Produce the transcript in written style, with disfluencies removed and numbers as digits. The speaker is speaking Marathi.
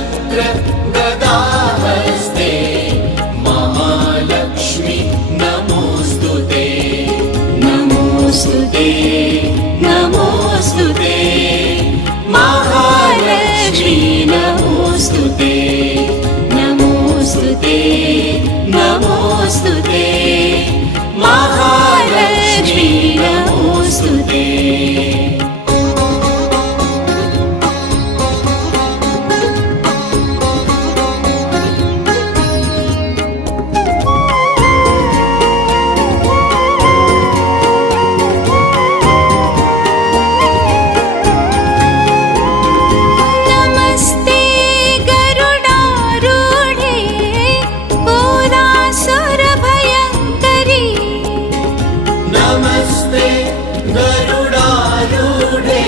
शङ्खचक्र गदाहस्ते महालक्ष्मी नमोऽस्तु ते नमोऽस्तु ते नमोऽस्तु ते महालक्ष्मी नमोऽस्तु ते नमोऽस्तु ते नमोऽस्तु ते महालक्ष्मी नमोऽस्तु ते नमस्ते गरुडारूढे